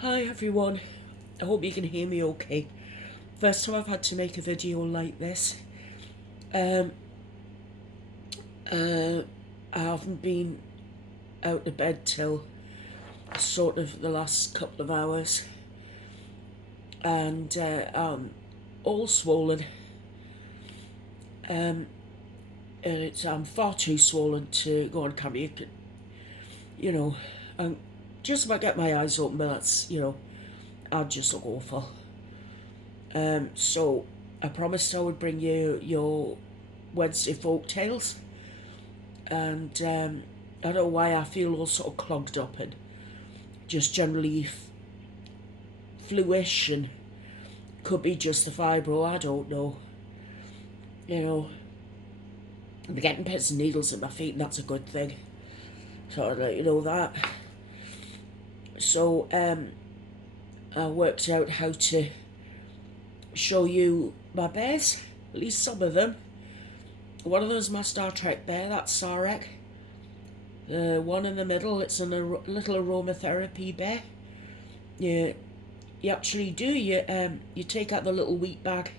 Hi everyone, I hope you can hear me okay. First time I've had to make a video like this. Um, I haven't been out of bed till sort of the last couple of hours, and I'm all swollen. And I'm far too swollen to go on camera. I'm just about get my eyes open, but I just look awful. So I promised I would bring you your Wednesday folk tales, and I don't know why I feel all sort of clogged up and just generally fluish, and could be just the fibro, I don't know. I'm getting pins and needles in my feet, and that's a good thing. So I'll let you know that. So I worked out how to show you my bears, at least some of them. One of them is my Star Trek bear, that's Sarek. The one in the middle, it's a little aromatherapy bear. You actually do, you take out the little wheat bag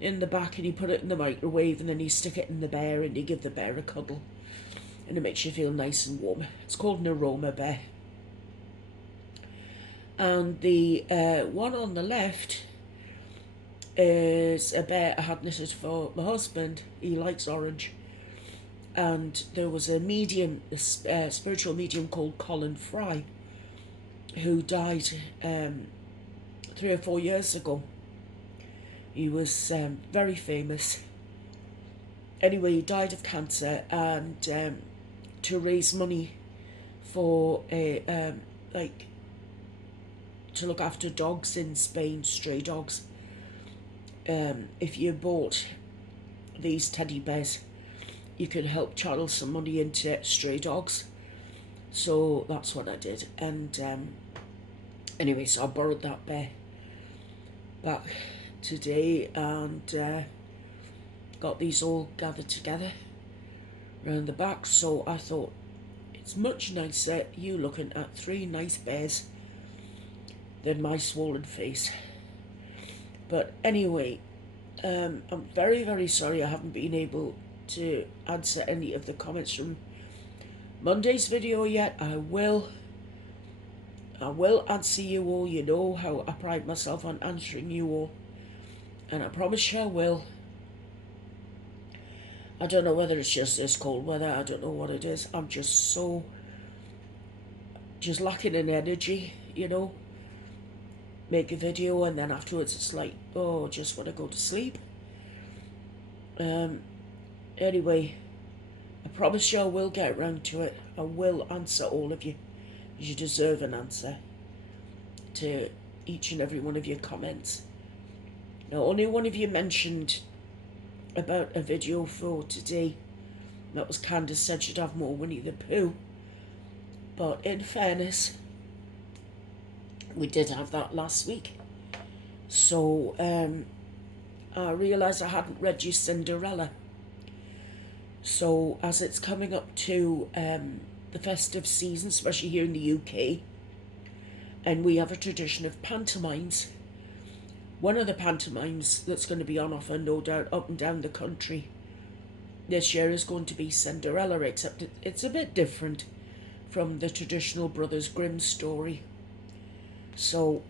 in the back and you put it in the microwave, and then you stick it in the bear and you give the bear a cuddle, and it makes you feel nice and warm. It's called an aroma bear. And the one on the left is a bear I had knitted for my husband. He likes orange. And there was a medium, a spiritual medium called Colin Fry, who died 3 or 4 years ago. He was very famous. Anyway, he died of cancer, and to raise money for to look after dogs in Spain, stray dogs. If you bought these teddy bears, you could help channel some money into stray dogs. So that's what I did. And anyway, so I borrowed that bear back today, and got these all gathered together around the back. So I thought it's much nicer you looking at 3 nice bears than my swollen face. But anyway, I'm very, very sorry I haven't been able to answer any of the comments from Monday's video yet. I will answer you all. You know how I pride myself on answering you all, and I promise you I will. I don't know whether it's just this cold weather, I don't know what it is. I'm just lacking in energy, make a video and then afterwards it's like, oh, just want to go to sleep. Anyway, I promise you I will get around to it. I will answer all of you. You deserve an answer to each and every one of your comments. Now, only one of you mentioned about a video for today. That was Candace, said she'd have more Winnie the Pooh. But in fairness, we did have that last week. So I realised I hadn't read you Cinderella. So as it's coming up to the festive season, especially here in the UK, and we have a tradition of pantomimes. One of the pantomimes that's going to be on offer, no doubt, up and down the country this year is going to be Cinderella, except it's a bit different from the traditional Brothers Grimm story. So,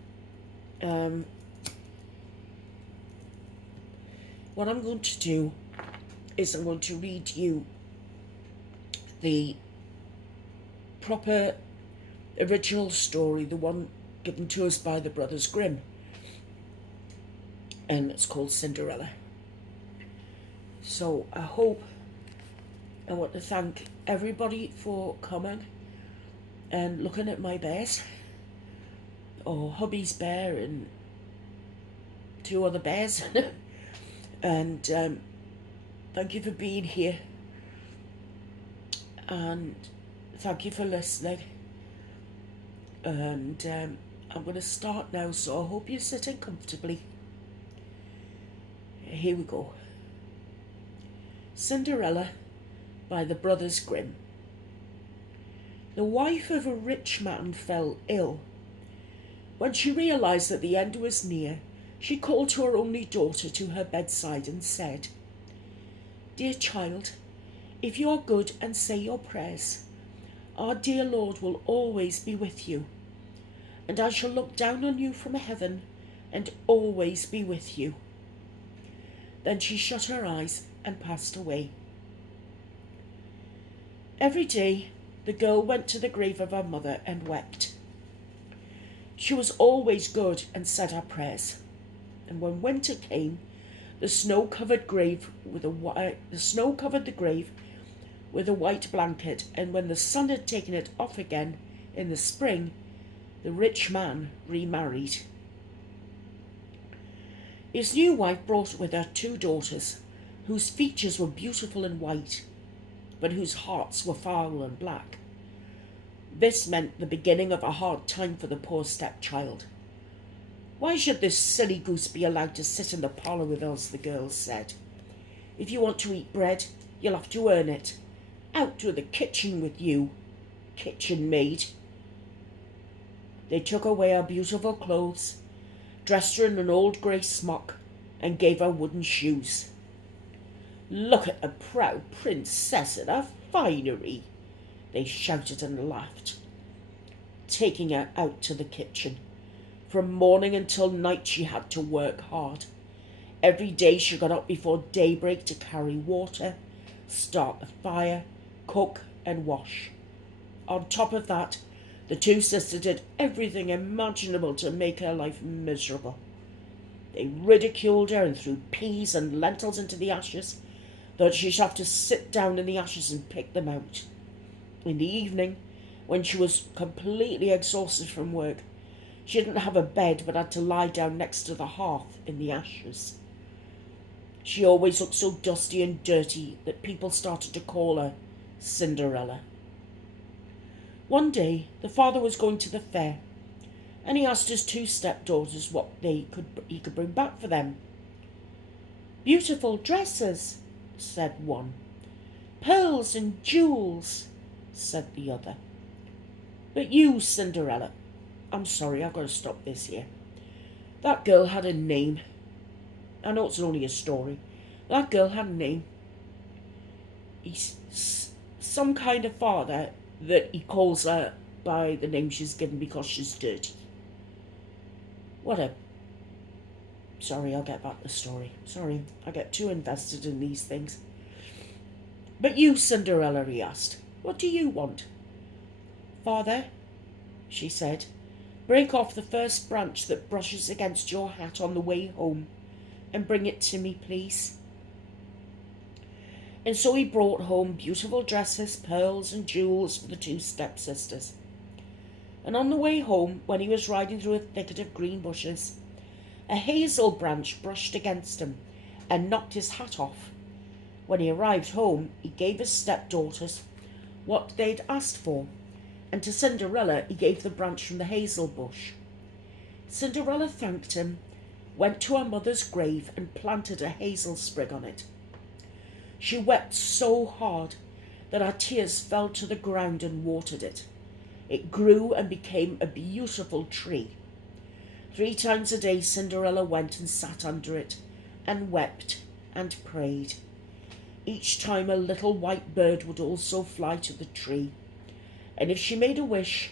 what I'm going to do is I'm going to read you the proper original story, the one given to us by the Brothers Grimm, and it's called Cinderella. So I want to thank everybody for coming and looking at my bears, or hubby's bear and 2 other bears. And thank you for being here, and thank you for listening. And I'm going to start now, so I hope you're sitting comfortably. Here we go. Cinderella by the Brothers Grimm. The wife of a rich man fell ill. When she realised that the end was near, she called to her only daughter to her bedside and said, "Dear child, if you are good and say your prayers, our dear Lord will always be with you, and I shall look down on you from heaven and always be with you." Then she shut her eyes and passed away. Every day the girl went to the grave of her mother and wept. She was always good and said her prayers, and when winter came, the snow covered the grave with a white blanket, and when the sun had taken it off again in the spring, the rich man remarried. His new wife brought with her 2 daughters, whose features were beautiful and white, but whose hearts were foul and black. This meant the beginning of a hard time for the poor stepchild. "Why should this silly goose be allowed to sit in the parlour with us?" the girls said. "If you want to eat bread, you'll have to earn it. Out to the kitchen with you, kitchen maid." They took away her beautiful clothes, dressed her in an old grey smock, and gave her wooden shoes. "Look at the proud princess in her finery," they shouted and laughed, taking her out to the kitchen. From morning until night she had to work hard. Every day she got up before daybreak to carry water, start the fire, cook and wash. On top of that, the 2 sisters did everything imaginable to make her life miserable. They ridiculed her and threw peas and lentils into the ashes, that she'd have to sit down in the ashes and pick them out. In the evening, when she was completely exhausted from work, she didn't have a bed but had to lie down next to the hearth in the ashes. She always looked so dusty and dirty that people started to call her Cinderella. One day, the father was going to the fair, and he asked his 2 stepdaughters what he could bring back for them. "Beautiful dresses," said one. "Pearls and jewels," said the other. "But you, Cinderella," I'm sorry, I've got to stop this here. That girl had a name. I know it's only a story. That girl had a name. He's some kind of father that he calls her by the name she's given because she's dirty. Sorry, I'll get back to the story. Sorry, I get too invested in these things. "But you, Cinderella," he asked, "what do you want?" "Father," she said, "break off the first branch that brushes against your hat on the way home and bring it to me, please." And so he brought home beautiful dresses, pearls and jewels for the 2 stepsisters. And on the way home, when he was riding through a thicket of green bushes, a hazel branch brushed against him and knocked his hat off. When he arrived home, he gave his stepdaughters what they'd asked for, and to Cinderella he gave the branch from the hazel bush. Cinderella thanked him, went to her mother's grave and planted a hazel sprig on it. She wept so hard that her tears fell to the ground and watered it. It grew and became a beautiful tree. 3 times a day Cinderella went and sat under it and wept and prayed. Each time a little white bird would also fly to the tree, and if she made a wish,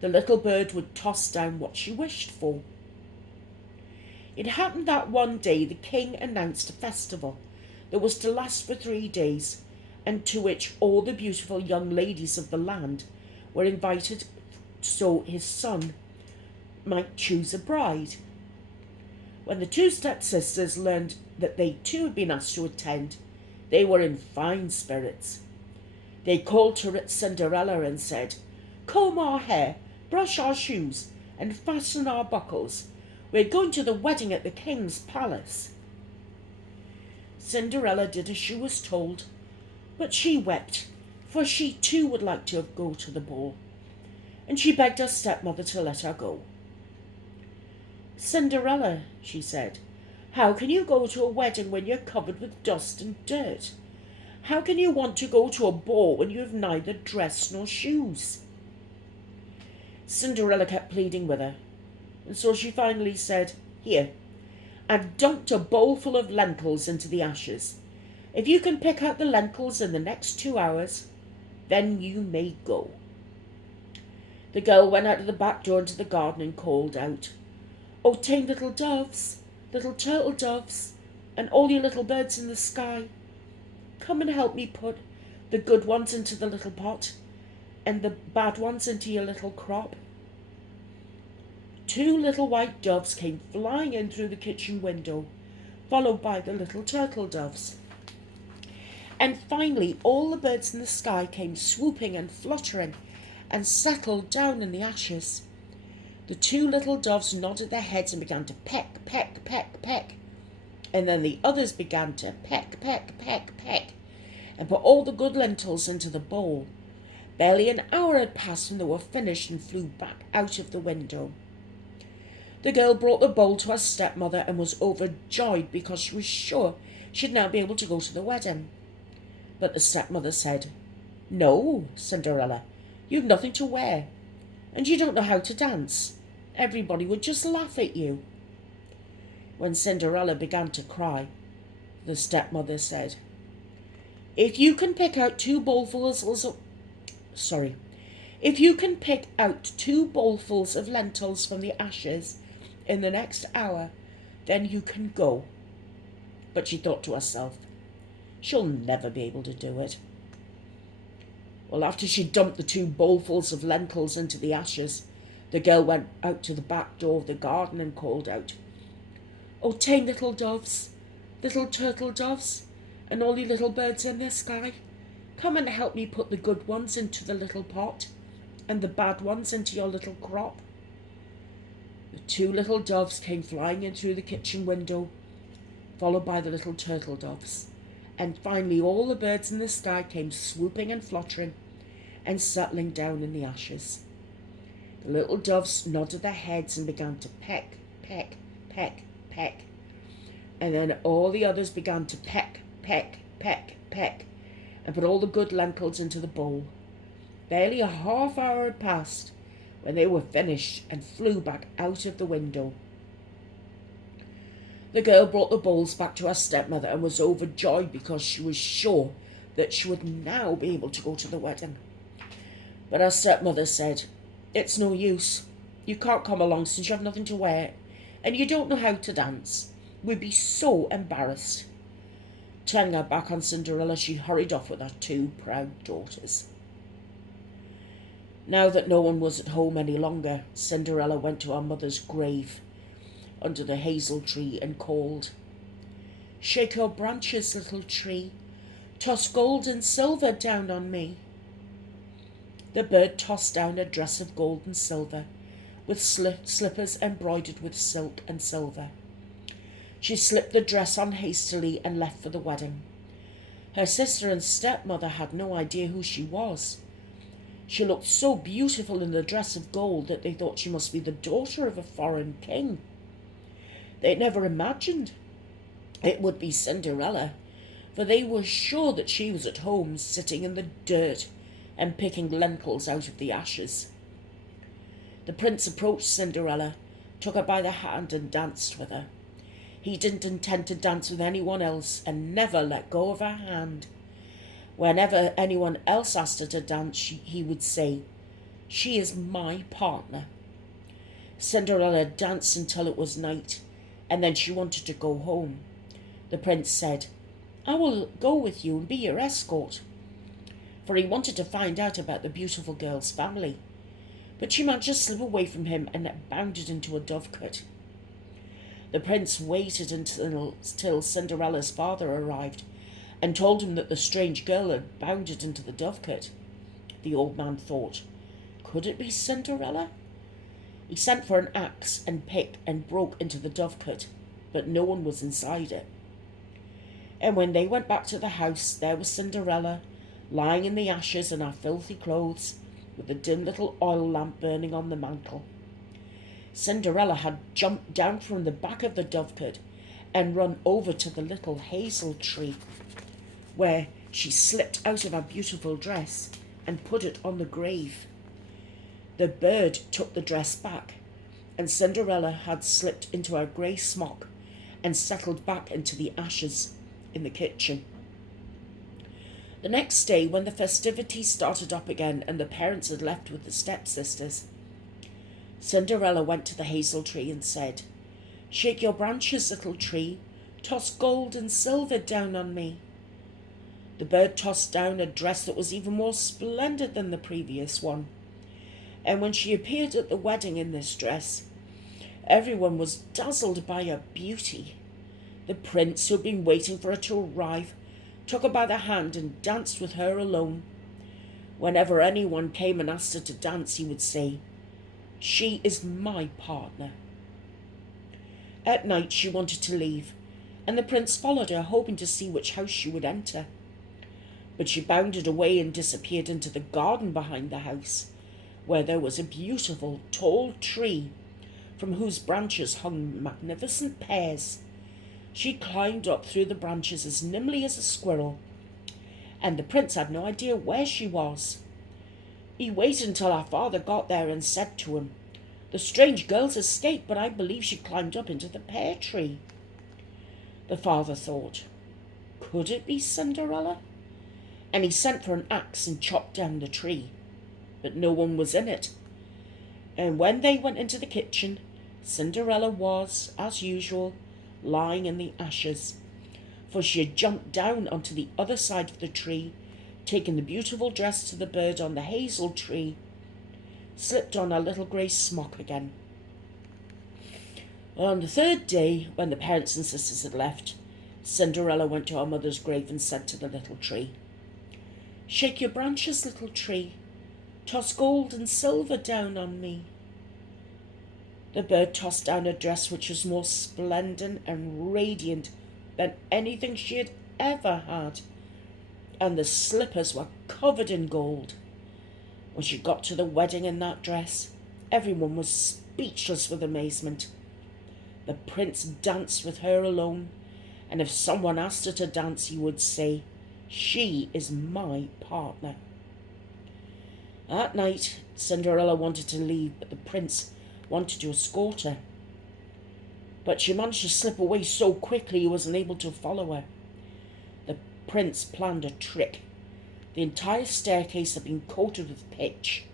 the little bird would toss down what she wished for. It happened that one day the king announced a festival that was to last for 3 days, and to which all the beautiful young ladies of the land were invited so his son might choose a bride. When the 2 stepsisters learned that they too had been asked to attend, they were in fine spirits. They called to Cinderella and said, "Comb our hair, brush our shoes, and fasten our buckles. We're going to the wedding at the king's palace." Cinderella did as she was told, but she wept, for she too would like to go to the ball, and she begged her stepmother to let her go. "Cinderella," she said, "how can you go to a wedding when you're covered with dust and dirt? How can you want to go to a ball when you have neither dress nor shoes?" Cinderella kept pleading with her. And so she finally said, "Here, I've dumped a bowl full of lentils into the ashes. If you can pick out the lentils in the next 2 hours, then you may go." The girl went out of the back door into the garden and called out, "Oh, tame little doves, little turtle doves, and all you little birds in the sky, come and help me put the good ones into the little pot and the bad ones into your little crop." 2 little white doves came flying in through the kitchen window, followed by the little turtle doves. And finally, all the birds in the sky came swooping and fluttering and settled down in the ashes. The 2 little doves nodded their heads and began to peck, peck, peck, peck. And then the others began to peck, peck, peck, peck, and put all the good lentils into the bowl. Barely an hour had passed when they were finished and flew back out of the window. The girl brought the bowl to her stepmother and was overjoyed because she was sure she'd now be able to go to the wedding. But the stepmother said, "No, Cinderella, you've nothing to wear, and you don't know how to dance. Everybody would just laugh at you." When Cinderella began to cry, the stepmother said, If you can pick out two bowlfuls of lentils from the ashes in the next hour, then you can go." But she thought to herself, she'll never be able to do it. Well, after she dumped the 2 bowlfuls of lentils into the ashes, the girl went out to the back door of the garden and called out, "Oh, tame little doves, little turtle doves, and all you little birds in the sky, come and help me put the good ones into the little pot and the bad ones into your little crop." The 2 little doves came flying in through the kitchen window, followed by the little turtle doves. And finally all the birds in the sky came swooping and fluttering and settling down in the ashes. The little doves nodded their heads and began to peck, peck, peck, peck. And then all the others began to peck, peck, peck, peck, and put all the good lentils into the bowl. Barely a half hour had passed when they were finished and flew back out of the window. The girl brought the bowls back to her stepmother and was overjoyed because she was sure that she would now be able to go to the wedding. But her stepmother said, "It's no use. You can't come along since you have nothing to wear, and you don't know how to dance. We'd be so embarrassed." Turning her back on Cinderella, she hurried off with her 2 proud daughters. Now that no one was at home any longer, Cinderella went to her mother's grave under the hazel tree and called, "Shake your branches, little tree, toss gold and silver down on me." The bird tossed down a dress of gold and silver, with slippers embroidered with silk and silver. She slipped the dress on hastily and left for the wedding. Her sister and stepmother had no idea who she was. She looked so beautiful in the dress of gold that they thought she must be the daughter of a foreign king. They never imagined it would be Cinderella, for they were sure that she was at home sitting in the dirt and picking lentils out of the ashes. The prince approached Cinderella, took her by the hand and danced with her. He didn't intend to dance with anyone else and never let go of her hand. Whenever anyone else asked her to dance, he would say, "She is my partner." Cinderella danced until it was night, and then she wanted to go home. The prince said, "I will go with you and be your escort," for he wanted to find out about the beautiful girl's family. But she managed to slip away from him and bounded into a dovecote. The prince waited until Cinderella's father arrived and told him that the strange girl had bounded into the dovecote. The old man thought, could it be Cinderella? He sent for an axe and pick and broke into the dovecote, but no one was inside it. And when they went back to the house, there was Cinderella, lying in the ashes in her filthy clothes, with a dim little oil lamp burning on the mantel. Cinderella had jumped down from the back of the dovecote and run over to the little hazel tree, where she slipped out of her beautiful dress and put it on the grave. The bird took the dress back and Cinderella had slipped into her grey smock and settled back into the ashes in the kitchen. The next day, when the festivities started up again and the parents had left with the stepsisters, Cinderella went to the hazel tree and said, "Shake your branches, little tree, toss gold and silver down on me." The bird tossed down a dress that was even more splendid than the previous one, and when she appeared at the wedding in this dress, everyone was dazzled by her beauty. The prince, who had been waiting for her to arrive, took her by the hand and danced with her alone. Whenever anyone came and asked her to dance, he would say, "She is my partner." At night she wanted to leave, and the prince followed her, hoping to see which house she would enter. But she bounded away and disappeared into the garden behind the house, where there was a beautiful, tall tree from whose branches hung magnificent pears. She climbed up through the branches as nimbly as a squirrel, and the prince had no idea where she was. He waited until her father got there and said to him, "The strange girl's escaped, but I believe she climbed up into the pear tree." The father thought, could it be Cinderella? And he sent for an axe and chopped down the tree, but no one was in it. And when they went into the kitchen, Cinderella was, as usual, lying in the ashes, for she had jumped down onto the other side of the tree, taken the beautiful dress to the bird on the hazel tree, slipped on her little grey smock again. On the third day, when the parents and sisters had left, Cinderella went to her mother's grave and said to the little tree, "Shake your branches, little tree, toss gold and silver down on me." The bird tossed down a dress which was more splendid and radiant than anything she had ever had, and the slippers were covered in gold. When she got to the wedding in that dress, everyone was speechless with amazement. The prince danced with her alone, and if someone asked her to dance, he would say, "She is my partner." That night, Cinderella wanted to leave, but the prince wanted to escort her. But she managed to slip away so quickly he wasn't able to follow her. The prince planned a trick. The entire staircase had been coated with pitch,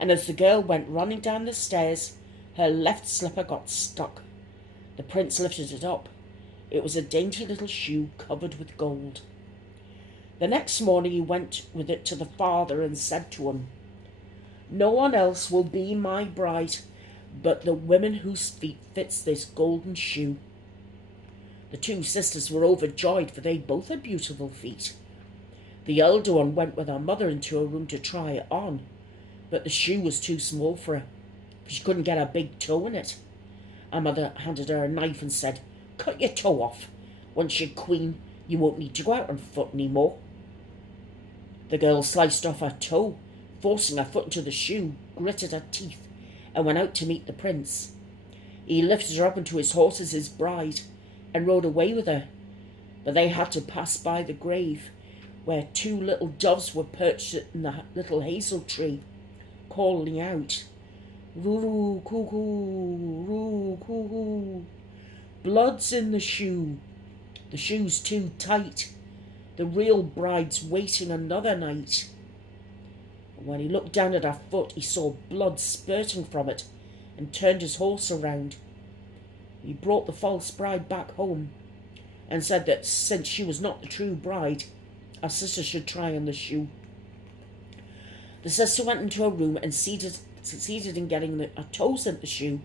and as the girl went running down the stairs, her left slipper got stuck. The prince lifted it up. It was a dainty little shoe covered with gold. The next morning he went with it to the father and said to him, "No one else will be my bride but the women whose feet fits this golden shoe." The two sisters were overjoyed, for they both had beautiful feet. The elder one went with her mother into a room to try it on, but the shoe was too small for her. She couldn't get her big toe in it. Her mother handed her a knife and said, "Cut your toe off. Once you're queen, you won't need to go out on foot any more." The girl sliced off her toe, forcing her foot into the shoe, gritted her teeth, and went out to meet the prince. He lifted her up into his horse as his bride and rode away with her, but they had to pass by the grave where two little doves were perched in the little hazel tree, calling out, "Roo, cuckoo, roo, cuckoo. Blood's in the shoe. The shoe's too tight. The real bride's waiting another night." When he looked down at her foot, he saw blood spurting from it and turned his horse around. He brought the false bride back home and said that since she was not the true bride, her sister should try on the shoe. The sister went into her room and succeeded in getting her toes in the shoe,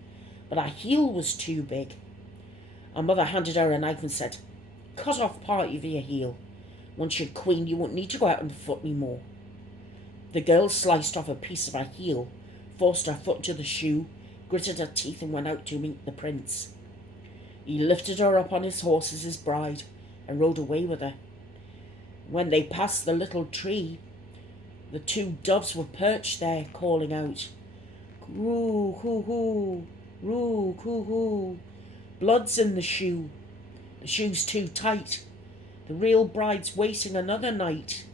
but her heel was too big. Her mother handed her a knife and said, "Cut off part of your heel. Once you're queen, you won't need to go out on foot any more." The girl sliced off a piece of her heel, forced her foot into the shoe, gritted her teeth and went out to meet the prince. He lifted her up on his horse as his bride and rode away with her. When they passed the little tree, the two doves were perched there, calling out, "Roo, hoo, hoo, roo, hoo, hoo. Blood's in the shoe. The shoe's too tight. The real bride's waiting another night."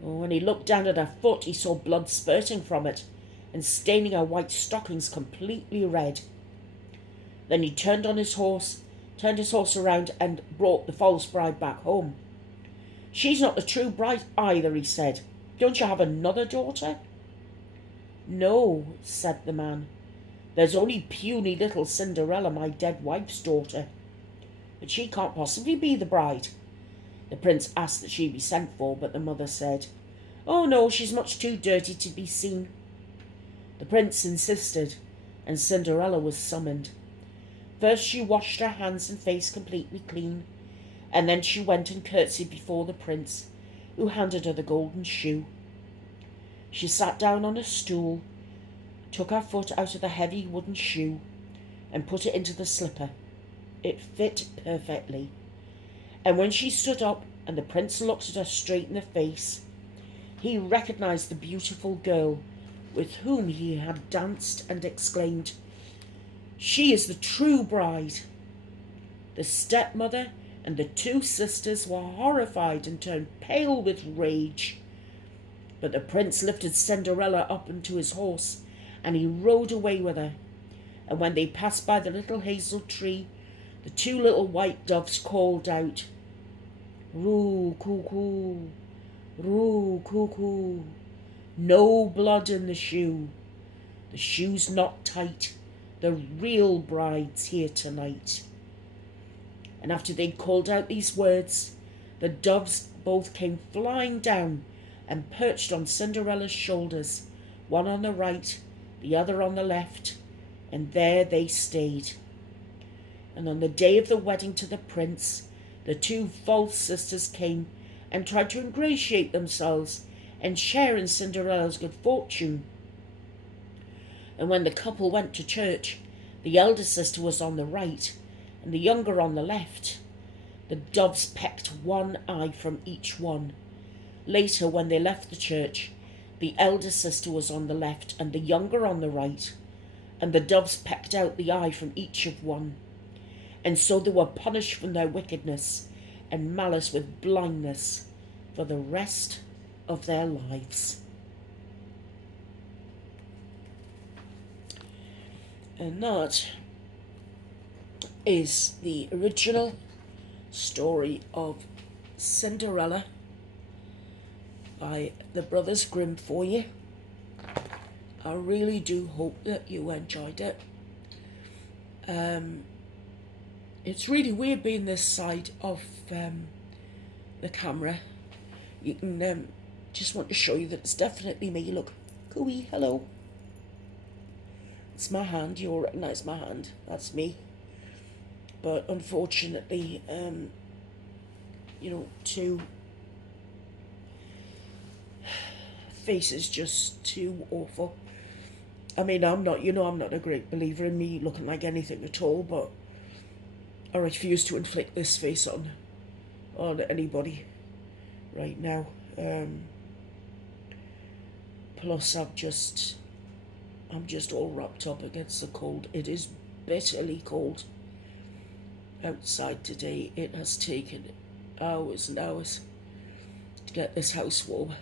When he looked down at her foot, he saw blood spurting from it and staining her white stockings completely red. Then he turned his horse around and brought the false bride back home. "She's not the true bride either," he said. "Don't you have another daughter?" "No," said the man. "There's only puny little Cinderella, my dead wife's daughter. But she can't possibly be the bride." The prince asked that she be sent for, but the mother said, "Oh no, she's much too dirty to be seen." The prince insisted, and Cinderella was summoned. First she washed her hands and face completely clean, and then she went and curtsied before the prince, who handed her the golden shoe. She sat down on a stool, took her foot out of the heavy wooden shoe, and put it into the slipper. It fit perfectly. And when she stood up and the prince looked at her straight in the face, he recognized the beautiful girl with whom he had danced and exclaimed, "She is the true bride." The stepmother and the two sisters were horrified and turned pale with rage. But the prince lifted Cinderella up into his horse, and he rode away with her. And when they passed by the little hazel tree, the two little white doves called out, "Roo, cuckoo, roo, cuckoo." No blood in the shoe. The shoe's not tight. The real bride's here tonight. And after they'd called out these words, the doves both came flying down and perched on Cinderella's shoulders, one on the right, the other on the left, and there they stayed. And on the day of the wedding to the prince, the two false sisters came and tried to ingratiate themselves and share in Cinderella's good fortune. And when the couple went to church, the elder sister was on the right and the younger on the left. The doves pecked one eye from each one. Later, when they left the church, the elder sister was on the left and the younger on the right, and the doves pecked out the eye from each of one. And so they were punished from their wickedness and malice with blindness for the rest of their lives. And that is the original story of Cinderella by the Brothers Grimm for you. I really do hope that you enjoyed it. It's really weird being this side of the camera. You can just want to show you that it's definitely me. Look, cooey, hello. It's my hand. You'll recognise my hand. That's me. But unfortunately, two faces just too awful. I mean, I'm not a great believer in me looking like anything at all, but I refuse to inflict this face on anybody right now. Plus, I'm just all wrapped up against the cold. It is bitterly cold outside today. It has taken hours and hours to get this house warm.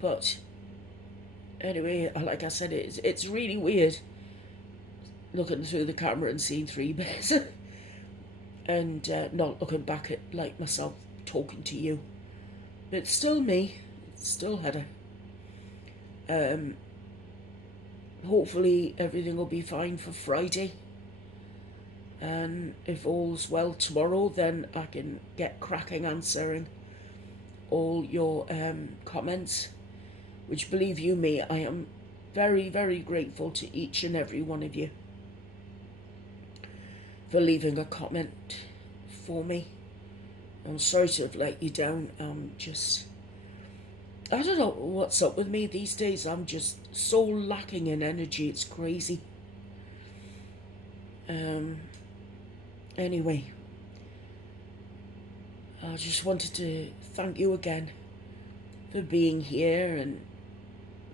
But anyway, like I said, it's really weird looking through the camera and seeing three bears and not looking back at like myself talking to you. But it's still me. It's still Heather. Hopefully everything will be fine for Friday. And if all's well tomorrow, then I can get cracking answering all your comments, which, believe you me, I am very, very grateful to each and every one of you for leaving a comment for me. I'm sorry to have let you down. I don't know what's up with me these days. I'm just so lacking in energy. It's crazy. Anyway, I just wanted to thank you again for being here and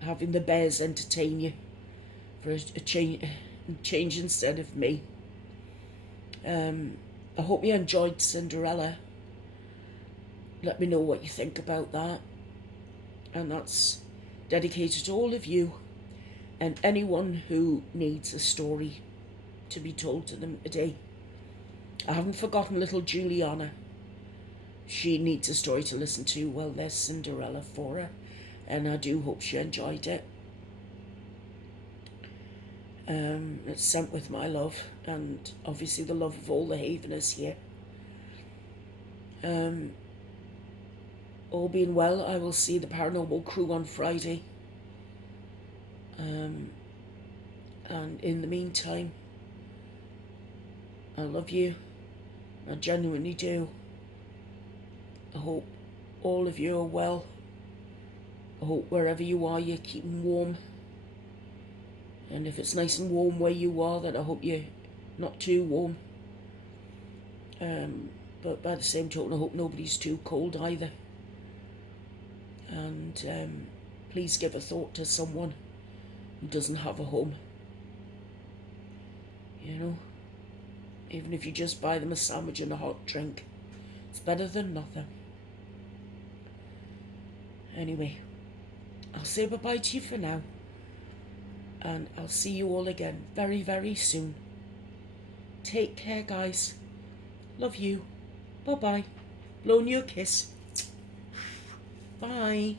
having the bears entertain you for a change instead of me. I hope you enjoyed Cinderella. Let me know what you think about that. And that's dedicated to all of you and anyone who needs a story to be told to them today. I haven't forgotten little Juliana. She needs a story to listen to. Well, there's Cinderella for her, and I do hope she enjoyed it. It's sent with my love, and obviously the love of all the Haveners here. All being well, I will see the paranormal crew on Friday. And in the meantime, I love you. I genuinely do. I hope all of you are well. I hope wherever you are, you're keeping warm. And if it's nice and warm where you are, then I hope you're not too warm. But by the same token, I hope nobody's too cold either. And please give a thought to someone who doesn't have a home. You know, even if you just buy them a sandwich and a hot drink, it's better than nothing. Anyway, I'll say bye-bye to you for now. And I'll see you all again very, very soon. Take care, guys. Love you. Bye-bye. Blowing you a kiss. Bye.